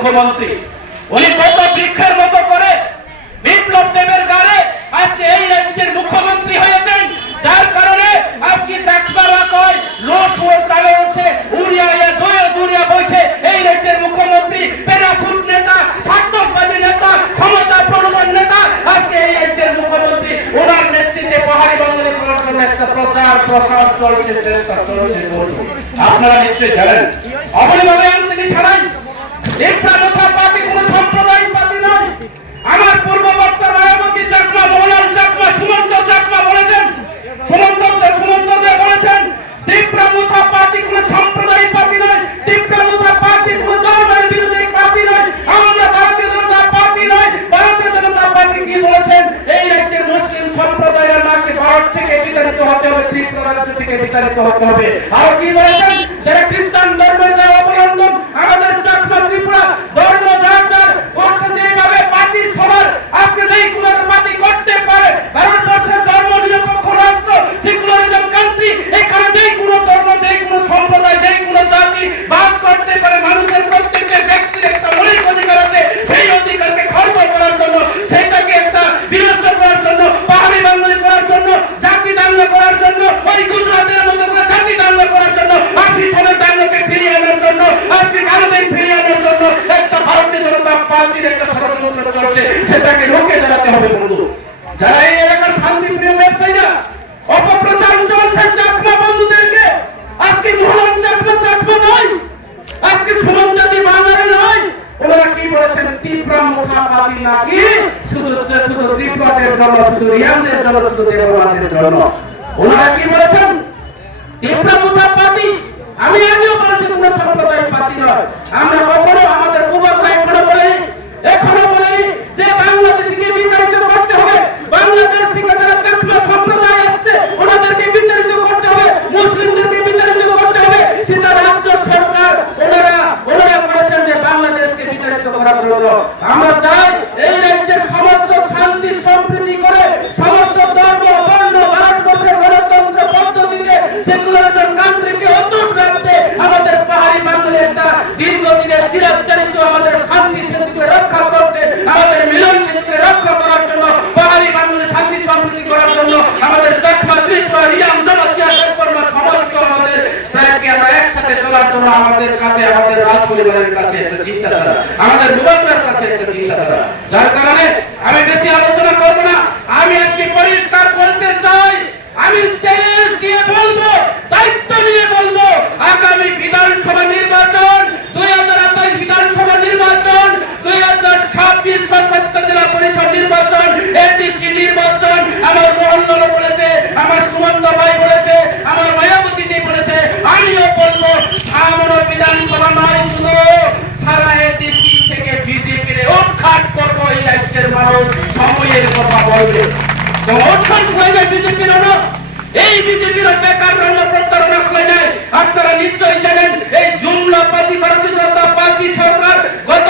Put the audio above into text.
মুখ্যমন্ত্রী, উনি কত বৃক্ষের মতো করে বিপ্লব দেবের গাড়ে আজকে এই রাজ্যের মুখ্যমন্ত্রী হয়েছেন, যার কারণে আজকে চাকমারা কয় লোট ও চালে উঠছে উড়িয়া জয় দুরিয়া বসে এই রাজ্যের মুখ্যমন্ত্রী প্যারাশুট নেতা, স্বার্থবাদী নেতা, ক্ষমতা প্রলোভন নেতা। আজকে এই রাজ্যের মুখ্যমন্ত্রী ওনার নেতৃত্বে পাহাড়ি বাঙালি করার জন্য একটা প্রচার প্রসার চলছে, চেষ্টা চলছে। আপনারা নিশ্চয়ই জানেন অবলীভাবে থেকে সারাই দেবপ্রাণতা পার্টি কোন সাম্প্রদায়িক পার্টি নয়। আমার পূর্ববর্তী মায়াবতী চাকমা, মৌলান চাকমা, সুমন্ত চাকমা বলেছেন, সুমন্ত দেব বলেছেন দেবপ্রাণতা পার্টি কোন সাম্প্রদায়িক পার্টি নয়, দেবপ্রাণতা পার্টি কোন ধর্মের বিরোধী পার্টি নয়, আমরা ভারতীয় জনতা পার্টি নয়। ভারতীয় জনতা পার্টি কি বলেছেন? এই রাজ্যের মুসলিম সম্প্রদায়ের নাকি ভারত থেকে বিতাড়িত হতে হবে, ত্রিপুরা রাজ্য থেকে বিতাড়িত হতে হবে। আর কি বলেছেন? যারা খ্রিস্টান ধর্মের যারা অবলম্বন, আমাদের চাকমা ত্রিপুরা ধর্ম যার যার করছে যেভাবে পার্টি সবার আজকে যেই কোনো পার্টি করতে পারে, ভারতবর্ষের ধর্ম নিরপেক্ষ রাষ্ট্র, সেকুলারিজম কান্ট্রি, এখানে যেই কোনো ধর্ম, যেই কোনো সম্প্রদায়, যেই কোনো জাতি বাস করতে পারে। মানুষের প্রত্যেকটা ব্যক্তির একটা মৌলিক অধিকার আছে, সেই অধিকারকে খর্ব করার জন্য, সেইটাকে একটা বিনষ্ট করার জন্য, পাহাড়ি বাঙালি করার জন্য, জাতি দাঙ্গা করার জন্য, ওই গুজরাটের মতো করে জাতি দাঙ্গা করার জন্য, আশি সনের দাঙ্গাকে ফিরিয়ে আনার জন্য, আজকে কারণের ফিরিয়ে আনার জন্য একটা ভারতীয় জনতা পার্টির একটা ষড়যন্ত্র চলছে, সেটাকে রুখে দাঁড়াতে হবে। বন্ধু, যারা এই এলাকার শান্তিপ্রিয় ব্যবসায়ীরা অপপ্রচার চলছে চাকমা বন্ধুদেরকে, আজকে মহান চাকমা নয়, আজকে সুমন্তাদি বাঙালি নয়। ওনারা কি বলেছেন? তীব্র মুখাপাতি নাকি শুধু ত্রিপুরাদের জন্য, শুধু রিয়ানদের জন্য, শুধু দেবরাদের জন্য। ওনারা কি বলেছেন? তীব্র মুখাপাতি। আমি আগেও বলেছি কোন সাম্প্রদায়িক পার্টি নয়। আমরা কখনো আমাদের পূর্বপুরুষ এখনো বলেনি যে বাংলাদেশকে বিতাড়িত করতে হবে, বাংলাদেশ থেকে যারা চাকমা সম্প্রদায় আসছে ওনাদেরকে বিতাড়িত করতে হবে, মুসলিমদেরকে বিতাড়িত করতে হবে। সেটা রাজ্য সরকার ওনারা করেছেন যে বাংলাদেশকে বিতাড়িত করার জন্য। আমরা চাই এই রাজ্যের সমস্ত শান্তি সম্প্রীতি করে, সমস্ত ধর্ম বর্ণ, ভারতবর্ষের গণতন্ত্র পদ্ধতিতে সেকুলারিজম কান্ট্রিকে অটুট রাখতে, আমাদের পাহাড়ি বাঙালি একটা দীর্ঘদিনের চিরাচরিত আমাদের শান্তি সেতুকে রক্ষা করতে, আমাদের মিলন সেতুকে রক্ষা করার জন্য, পাহাড়ি বাঙালি শান্তি সম্প্রীতি করার জন্য আমাদের চাকমা ত্রিপুরা রিয়াম জনতা কর্মা সমস্ত আমাদের সাথে আমরা একসাথে চলার জন্য আমাদের কাছে, আমাদের রাজ পরিবারের কাছে একটা চিন্তাধারা, আমাদের যুবকদের কাছে একটা চিন্তাধারা। যার কারণে আমি বেশি আলোচনা করব না। আমি আজকে পরিষ্কার বলতে চাই, আমি চ্যালেঞ্জ দিয়ে বলবো, দায়িত্ব নিয়ে বলবো, আগামী বিধানসভা নির্বাচন, 2028 বিধানসভা নির্বাচন, 2026 সশস্ত্র জেলা পরিষদ নির্বাচন, এডিসি নির্বাচন, আমার মোহনলাল বলেছে, আমার সুমন্ত ভাই বলেছে, আমার মায়াবতী জি বলেছে, আমিও বলবো সামনে বিধানসভা নয়, শুধু সারা এডিসি থেকে বিজেপির উৎখাত করবো। এই রাজ্যের মানুষ সময়ের কথা বলবে, তো উৎখাত হয়ে বিজেপির হলো, এই বিজেপির বেকার রণ্য প্রত্যারণা করে নেয়। আপনারা নিশ্চয়ই জানেন এই জুমলা পার্টি, ভারতীয় জনতা পার্টি সরকার গত